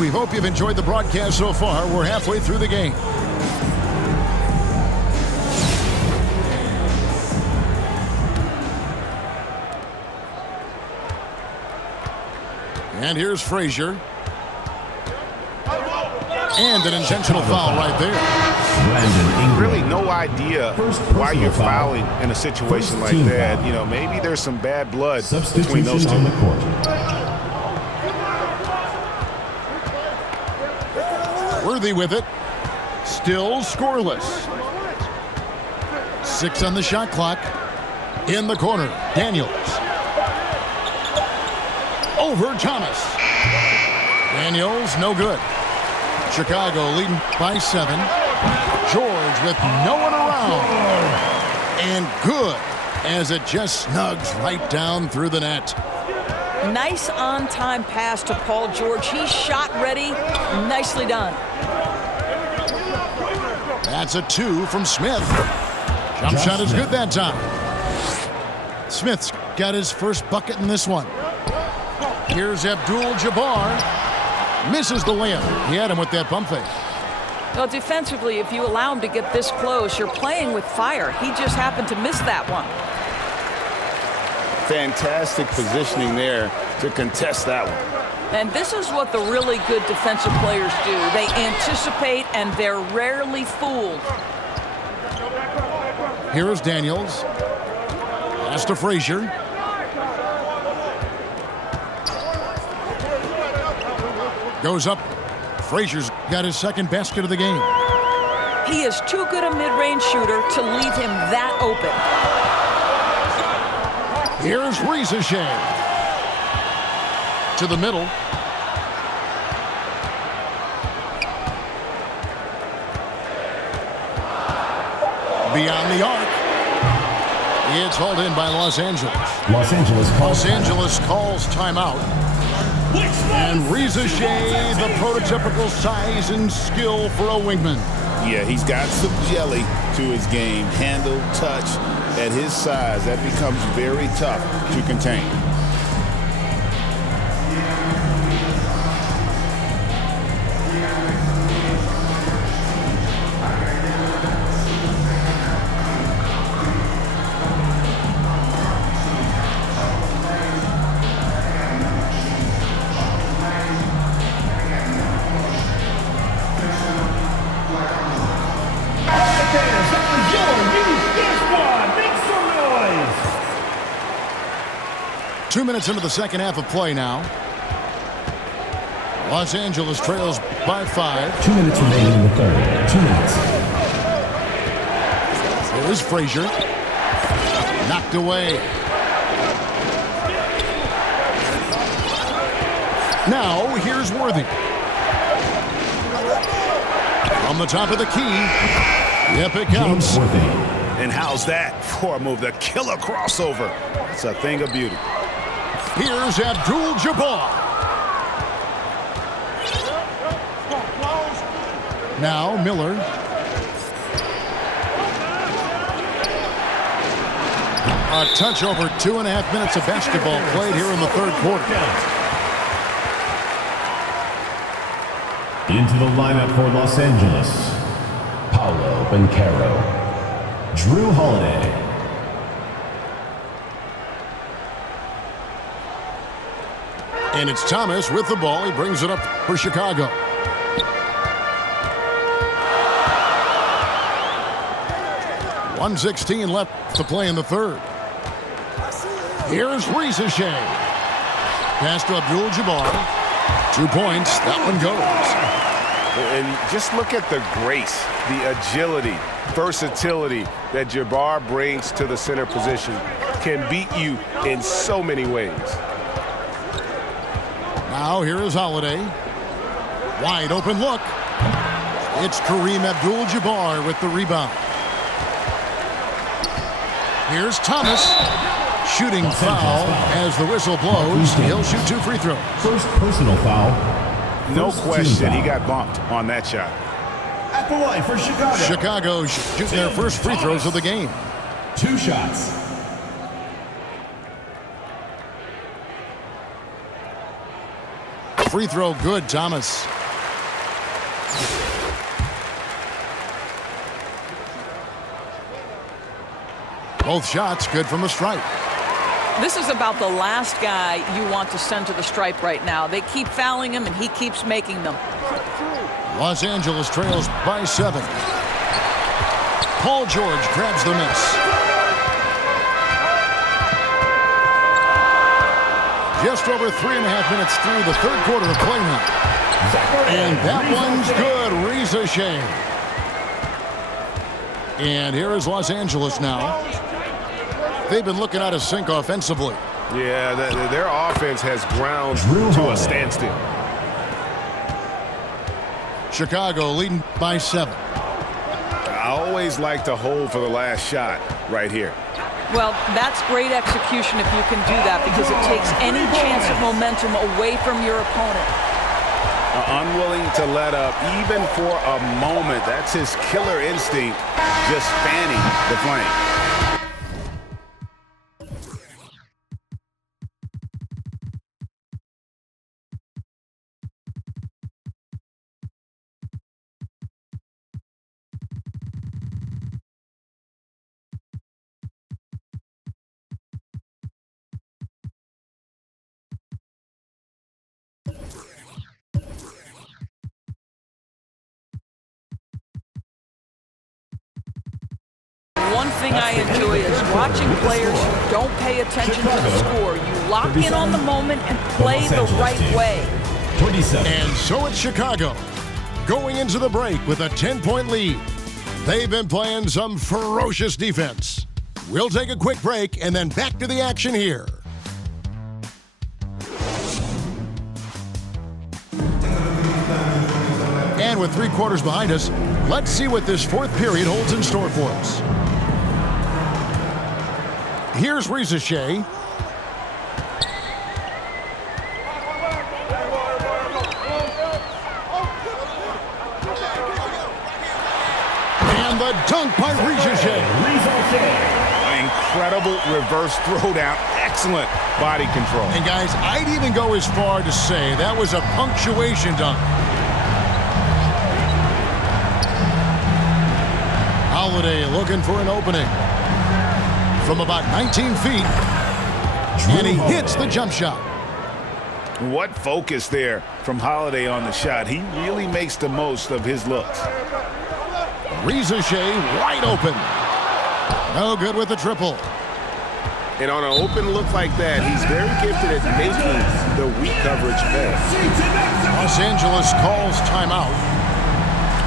We hope you've enjoyed the broadcast so far. We're halfway through the game. And here's Frazier. And an intentional foul right there. Really no idea why you're fouling in a situation like that. You know, maybe there's some bad blood between those two. On the court. Worthy with it. Still scoreless. 6 on the shot clock. In the corner, Daniels. Over Thomas. Daniels, no good. Chicago leading by 7. George with no one around. And good as it just snugs right down through the net. Nice on-time pass to Paul George. He's shot ready. Nicely done. That's a 2 from Smith. Jump shot is good that time. Smith's got his first bucket in this one. Here's Abdul-Jabbar. Misses the layup. He had him with that pump fake. Well, defensively, if you allow him to get this close, you're playing with fire. He just happened to miss that one. Fantastic positioning there to contest that one. And this is what the really good defensive players do. They anticipate, and they're rarely fooled. Here's Daniels. Pass to Frazier. Goes up. Frazier's got his second basket of the game. He is too good a mid-range shooter to leave him that open. Here's Rizachet. To the middle. Beyond the arc. It's hauled in by Los Angeles. Los Angeles calls timeout. And Rizachet, the prototypical size and skill for a wingman. Yeah, he's got some jelly to his game. Handle, touch. At his size, that becomes very tough to contain. Use 2 minutes into the second half of play now. Los Angeles trails by 5. 2 minutes remaining in the third. 2 minutes. Here's Frazier. Knocked away. Now here's Worthy. From the top of the key. Yep, it counts. And how's that for a move? The killer crossover. It's a thing of beauty. Here's Abdul-Jabbar. Now Miller. A touch over 2.5 minutes of basketball played here in the third quarter. Into the lineup for Los Angeles, Paolo Banchero, Drew Holiday. And it's Thomas with the ball. He brings it up for Chicago. .116 left to play in the third. Here's Rizachet. Pass to Abdul-Jabbar. 2 points. That one goes. And just look at the grace, the agility, versatility that Jabbar brings to the center position. Can beat you in so many ways. Now here is Holiday. Wide open look. It's Kareem Abdul-Jabbar with the rebound. Here's Thomas. Shooting foul as the whistle blows. He'll shoot 2 free throws. First personal foul. No question, he got bumped on that shot. At the line for Chicago. Chicago shooting their first free throws of the game. 2 shots. Free throw good, Thomas. Both shots good from the stripe. This is about the last guy you want to send to the stripe right now. They keep fouling him, and he keeps making them. Los Angeles trails by 7. Paul George grabs the miss. Just over 3.5 minutes through the third quarter of play now. And that one's good. Reza Shea. And here is Los Angeles now. They've been looking out of sync offensively. Yeah, their offense has ground to a standstill. Chicago leading by 7. I always like to hold for the last shot right here. Well, that's great execution if you can do that, because it takes any chance of momentum away from your opponent. Unwilling to let up even for a moment. That's his killer instinct, just fanning the flame. One thing I enjoy is watching players who don't pay attention to the score. You lock in on the moment and play the right way. And so it's Chicago going into the break with a 10-point lead. They've been playing some ferocious defense. We'll take a quick break and then back to the action here. And with 3 quarters behind us, let's see what this fourth period holds in store for us. Here's Reza Shea. And the dunk by Reza Shea. Incredible reverse throwdown. Excellent body control. And guys, I'd even go as far to say that was a punctuation dunk. Holiday looking for an opening from about 19 feet, and he hits the jump shot. What focus there from Holiday on the shot. He really makes the most of his looks. Reza Shea wide open. No good with the triple. And on an open look like that, he's very gifted at making the weak coverage pay. Los Angeles calls timeout.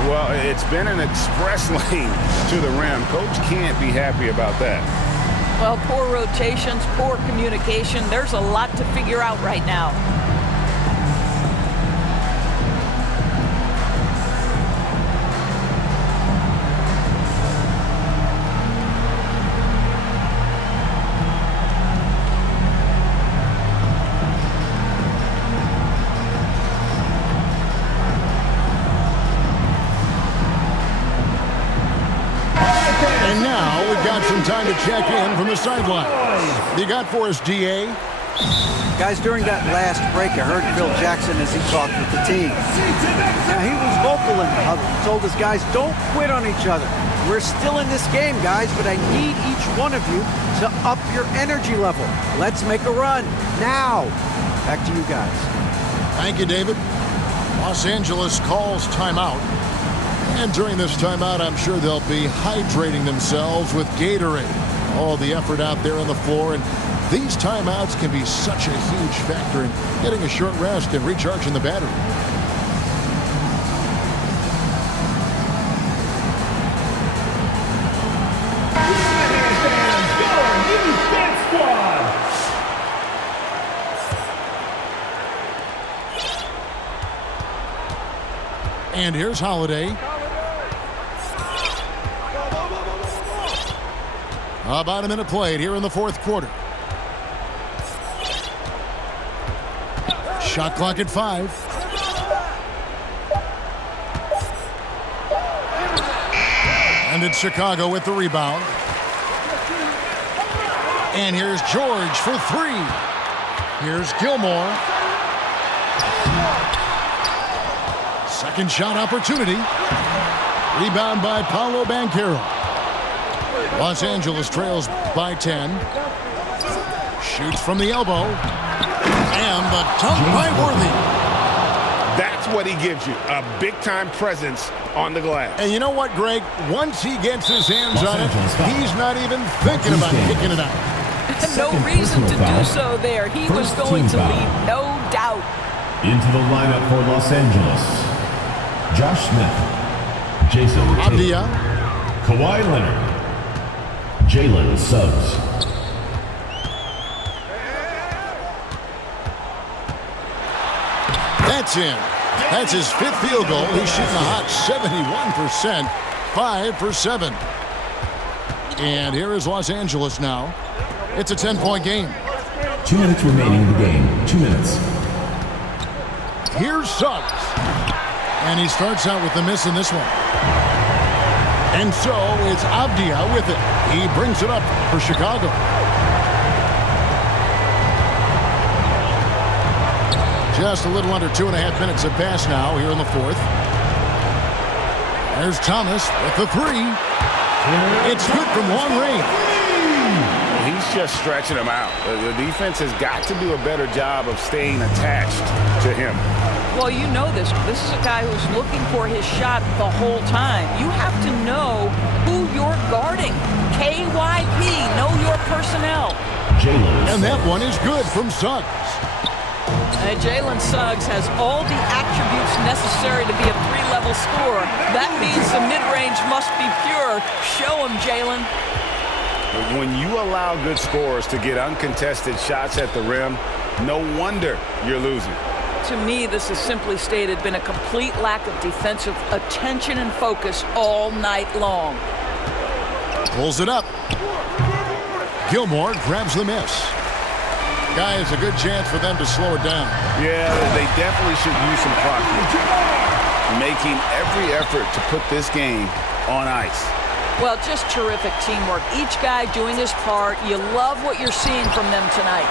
Well, it's been an express lane to the rim. Coach can't be happy about that. Well, poor rotations, poor communication. There's a lot to figure out right now. And now we've got some time to check in from the sideline. You got for us, DA? Guys, during that last break, I heard Phil Jackson as he talked with the team. Now, he was vocal in the huddle. He told his guys, don't quit on each other. We're still in this game, guys, but I need each one of you to up your energy level. Let's make a run now. Back to you guys. Thank you, David. Los Angeles calls timeout. And during this timeout, I'm sure they'll be hydrating themselves with Gatorade. All the effort out there on the floor, and these timeouts can be such a huge factor in getting a short rest and recharging the battery. And here's Holiday. About a minute played here in the fourth quarter. Shot clock at 5. And it's Chicago with the rebound. And here's George for 3. Here's Gilmore. Second shot opportunity. Rebound by Paolo Banchero. Los Angeles trails by 10. Shoots from the elbow. And the dunk by Worthy. That's what he gives you, a big-time presence on the glass. And you know what, Greg? Once he gets his hands on it, he's not even thinking about kicking it out. No reason to do so there. He was going to leave, no doubt. Into the lineup for Los Angeles, Josh Smith, Jason Abdia. Kawhi Leonard, Jalen Suggs. That's in. That's his 5th field goal. He's shooting a hot 71%, 5 for 7. And here is Los Angeles now. It's a 10-point game. 2 minutes remaining in the game. 2 minutes. Here's Suggs. And he starts out with the miss in this one. And so it's Abdia with it. He brings it up for Chicago. Just a little under 2.5 minutes have passed now here in the 4th. There's Thomas with the 3. It's good from long range. He's just stretching him out. The defense has got to do a better job of staying attached to him. Well, you know this. This is a guy who's looking for his shot the whole time. You have to know who you're guarding. KYP, know your personnel. And that one is good from Suggs. Jalen Suggs has all the attributes necessary to be a 3-level scorer. That means the mid-range must be pure. Show him, Jalen. When you allow good scorers to get uncontested shots at the rim, no wonder you're losing. To me, this has simply stated been a complete lack of defensive attention and focus all night long. Pulls it up. Gilmore grabs the miss. Guys, a good chance for them to slow it down. Yeah, they definitely should use some clock. Making every effort to put this game on ice. Well, just terrific teamwork. Each guy doing his part. You love what you're seeing from them tonight.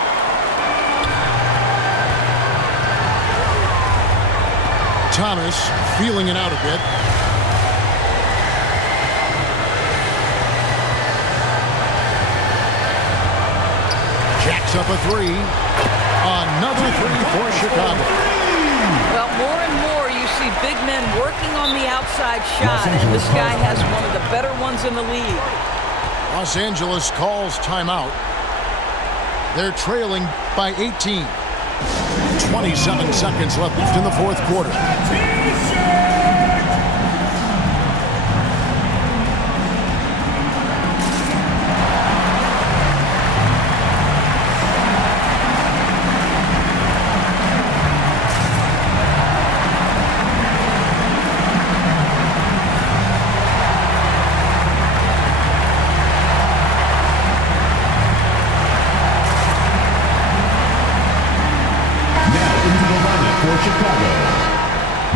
Thomas feeling it out a bit. Jacks up a 3. Another 3 for Chicago. Well, more and more you see big men working on the outside shot, and this guy has one of the better ones in the league. Los Angeles calls timeout. They're trailing by 18. 27 seconds left in the 4th quarter. Chicago,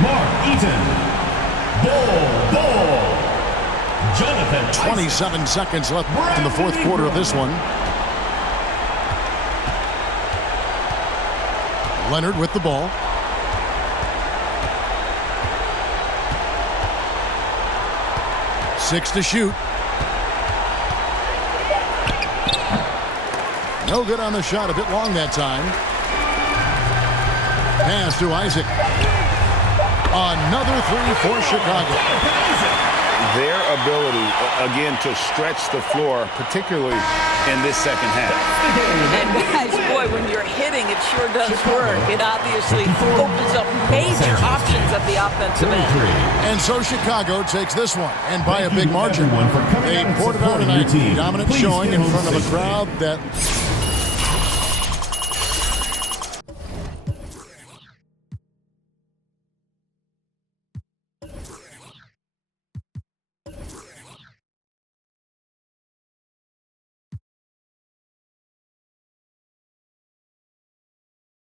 Mark Eaton, Ball, Jonathan. 27 seconds left in the 4th quarter of this one. Leonard with the ball. Six to shoot. No good on the shot, a bit long that time. Pass to Isaac. Another 3 for Chicago. Their ability, again, to stretch the floor, particularly in this second half. And guys, boy, when you're hitting, it sure does work. It obviously opens up major options at the offensive end. And so Chicago takes this one, and by a big margin. They poured it out tonight. Dominant showing in front of a crowd that